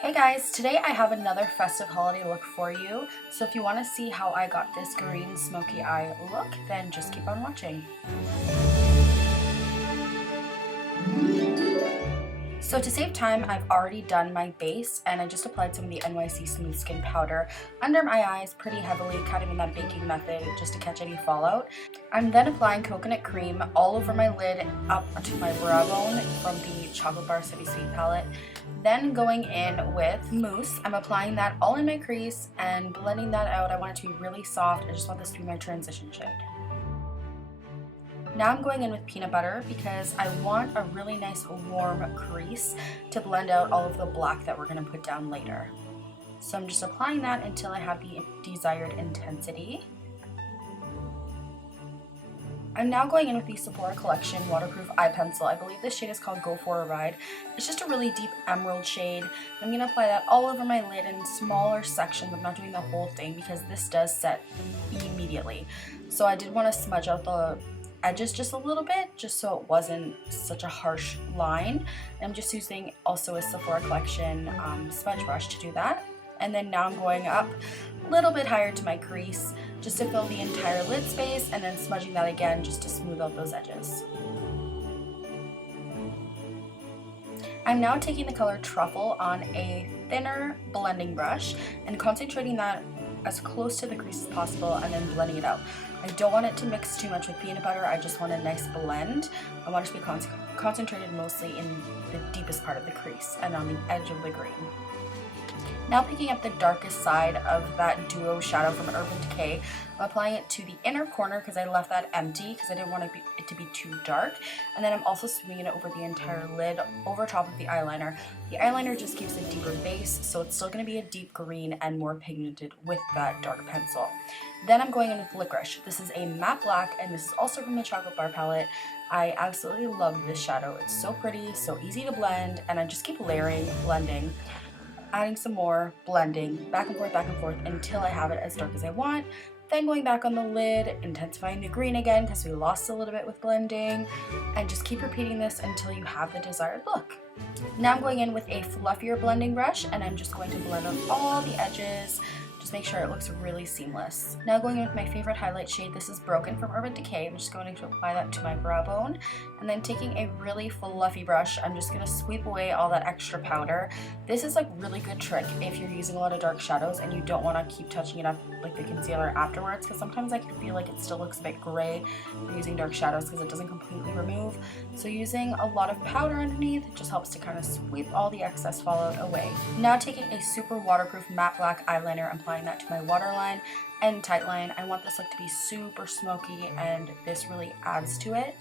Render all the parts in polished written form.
Hey guys, today I have another festive holiday look for you. So if you want to see how I got this green smoky eye look, then just keep on watching. So to save time, I've already done my base and I just applied some of the NYC Smooth Skin Powder under my eyes pretty heavily, kind of in that baking method just to catch any fallout. I'm then applying coconut cream all over my lid up to my brow bone from the Chocolate Bar City Sweet palette. Then going in with mousse, I'm applying that all in my crease and blending that out. I want it to be really soft. I just want this to be my transition shade. Now I'm going in with peanut butter because I want a really nice warm crease to blend out all of the black that we're going to put down later. So I'm just applying that until I have the desired intensity. I'm now going in with the Sephora Collection Waterproof Eye Pencil. I believe this shade is called Go For A Ride. It's just a really deep emerald shade. I'm going to apply that all over my lid in smaller sections. I'm not doing the whole thing because this does set immediately. So I did want to smudge out the edges just a little bit, just so it wasn't such a harsh line. I'm just using also a Sephora Collection smudge brush to do that. And then now I'm going up a little bit higher to my crease just to fill the entire lid space, and then smudging that again just to smooth out those edges. I'm now taking the color Truffle on a thinner blending brush and concentrating that as close to the crease as possible and then blending it out. I don't want it to mix too much with peanut butter, I just want a nice blend. I want it to be concentrated mostly in the deepest part of the crease and on the edge of the green. Now picking up the darkest side of that duo shadow from Urban Decay, I'm applying it to the inner corner because I left that empty because I didn't want it to be too dark. And then I'm also swinging it over the entire lid over top of the eyeliner. The eyeliner just gives a deeper base, so it's still going to be a deep green and more pigmented with that dark pencil. Then I'm going in with Licorice. This is a matte black and this is also from the Chocolate Bar palette. I absolutely love this shadow. It's so pretty, so easy to blend, and I just keep layering, blending, adding some more, blending, back and forth until I have it as dark as I want. Then going back on the lid, intensifying the green again because we lost a little bit with blending, and just keep repeating this until you have the desired look. Now I'm going in with a fluffier blending brush and I'm just going to blend on all the edges. Just make sure it looks really seamless. Now going in with my favorite highlight shade, this is Broken from Urban Decay. I'm just going to apply that to my brow bone, and then taking a really fluffy brush, I'm just going to sweep away all that extra powder. This is a really good trick if you're using a lot of dark shadows and you don't want to keep touching it up like the concealer afterwards, because sometimes I can feel like it still looks a bit gray for using dark shadows because it doesn't completely remove. So using a lot of powder underneath just helps to kind of sweep all the excess fallout away. Now taking a super waterproof matte black eyeliner, I'm applying that to my waterline and tightline. I want this look to be super smoky and this really adds to it.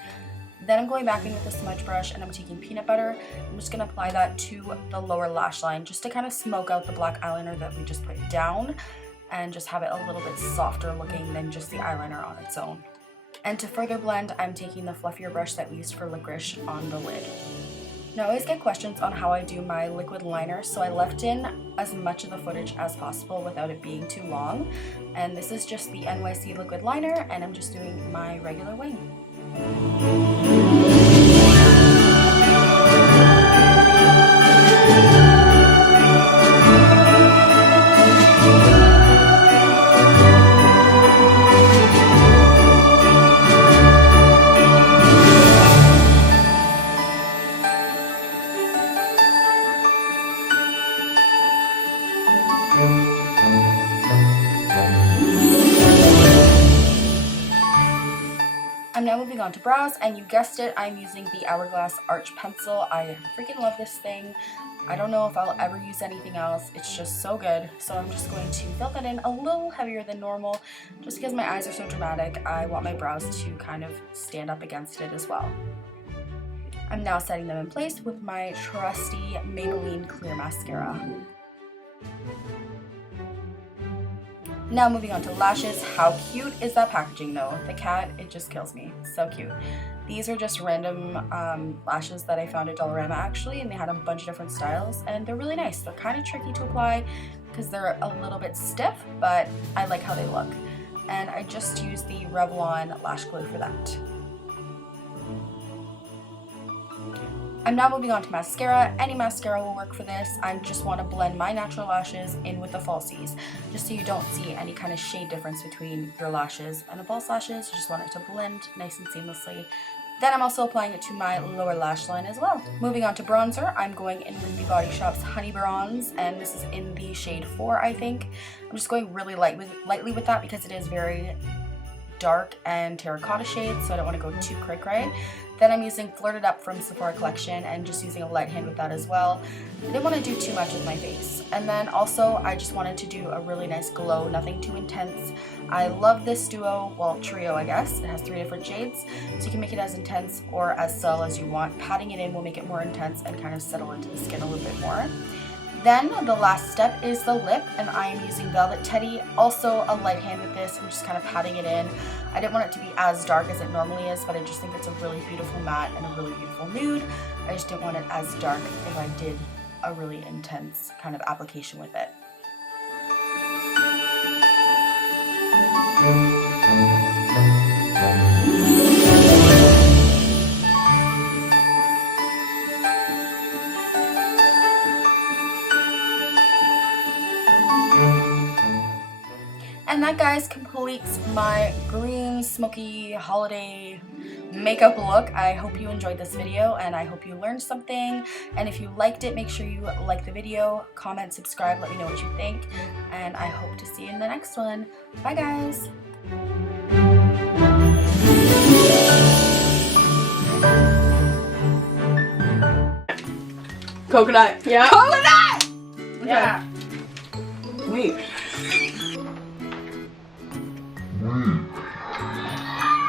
Then I'm going back in with a smudge brush and I'm taking peanut butter. I'm just going to apply that to the lower lash line just to kind of smoke out the black eyeliner that we just put down and just have it a little bit softer looking than just the eyeliner on its own. And to further blend, I'm taking the fluffier brush that we used for Licorice on the lid. Now I always get questions on how I do my liquid liner, so I left in as much of the footage as possible without it being too long. And this is just the NYC liquid liner, and I'm just doing my regular wing. I'm now moving on to brows, and you guessed it, I'm using the Hourglass Arch Pencil. I freaking love this thing. I don't know if I'll ever use anything else. It's just so good. So I'm just going to fill that in a little heavier than normal just because my eyes are so dramatic. I want my brows to kind of stand up against it as well. I'm now setting them in place with my trusty Maybelline Clear Mascara. Now moving on to lashes. How cute is that packaging though? The cat, it just kills me. So cute. These are just random lashes that I found at Dollarama actually, and they had a bunch of different styles and they're really nice. They're kind of tricky to apply because they're a little bit stiff, but I like how they look. And I just used the Revlon lash glue for that. I'm now moving on to mascara. Any mascara will work for this. I just want to blend my natural lashes in with the falsies, just so you don't see any kind of shade difference between your lashes and the false lashes. You just want it to blend nice and seamlessly. Then I'm also applying it to my lower lash line as well. Moving on to bronzer, I'm going in with the Body Shop's Honey Bronze, and this is in the shade 4, I think. I'm just going really lightly with that because it is very dark and terracotta shades, so I don't want to go too cray-cray. Then I'm using Flirted Up from Sephora Collection and just using a light hand with that as well. I didn't want to do too much with my face. And then also I just wanted to do a really nice glow, nothing too intense. I love this duo, well, trio I guess. It has 3 different shades, so you can make it as intense or as subtle as you want. Patting it in will make it more intense and kind of settle into the skin a little bit more. Then the last step is the lip, and I am using Velvet Teddy, also a light hand with this. I'm just kind of patting it in. I didn't want it to be as dark as it normally is, but I just think it's a really beautiful matte and a really beautiful nude. I just didn't want it as dark if I did a really intense kind of application with it. And that, guys, completes my green smoky holiday makeup look. I hope you enjoyed this video and I hope you learned something. And if you liked it, make sure you like the video, comment, subscribe, let me know what you think. And I hope to see you in the next one. Bye, guys. Coconut. Yeah. Coconut! Yeah. Wait.